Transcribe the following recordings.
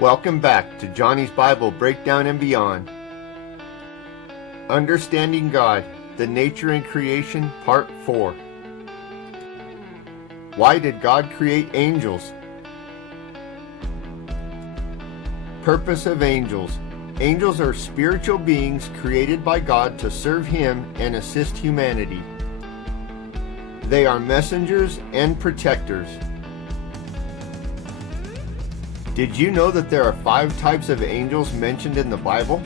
Welcome back to Johnny's Bible Breakdown and Beyond. Understanding God, the Nature and Creation, Part 4. Why did God create angels? Purpose of angels. Angels are spiritual beings created by God to serve Him and assist humanity. They are messengers and protectors. Did you know that there are 5 types of angels mentioned in the Bible?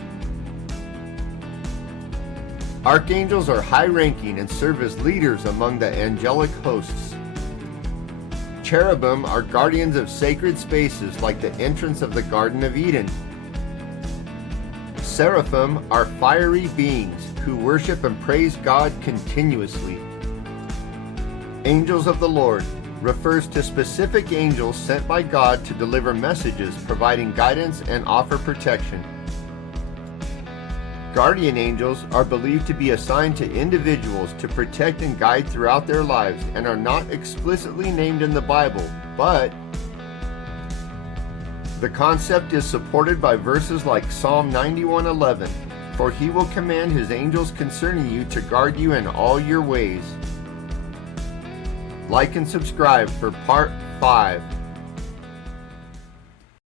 Archangels are high-ranking and serve as leaders among the angelic hosts. Cherubim are guardians of sacred spaces like the entrance of the Garden of Eden. Seraphim are fiery beings who worship and praise God continuously. Angels of the Lord refers to specific angels sent by God to deliver messages, providing guidance and offer protection. Guardian angels are believed to be assigned to individuals to protect and guide throughout their lives and are not explicitly named in the Bible, but the concept is supported by verses like Psalm 91:11, "For he will command his angels concerning you to guard you in all your ways." Like and subscribe for Part 5.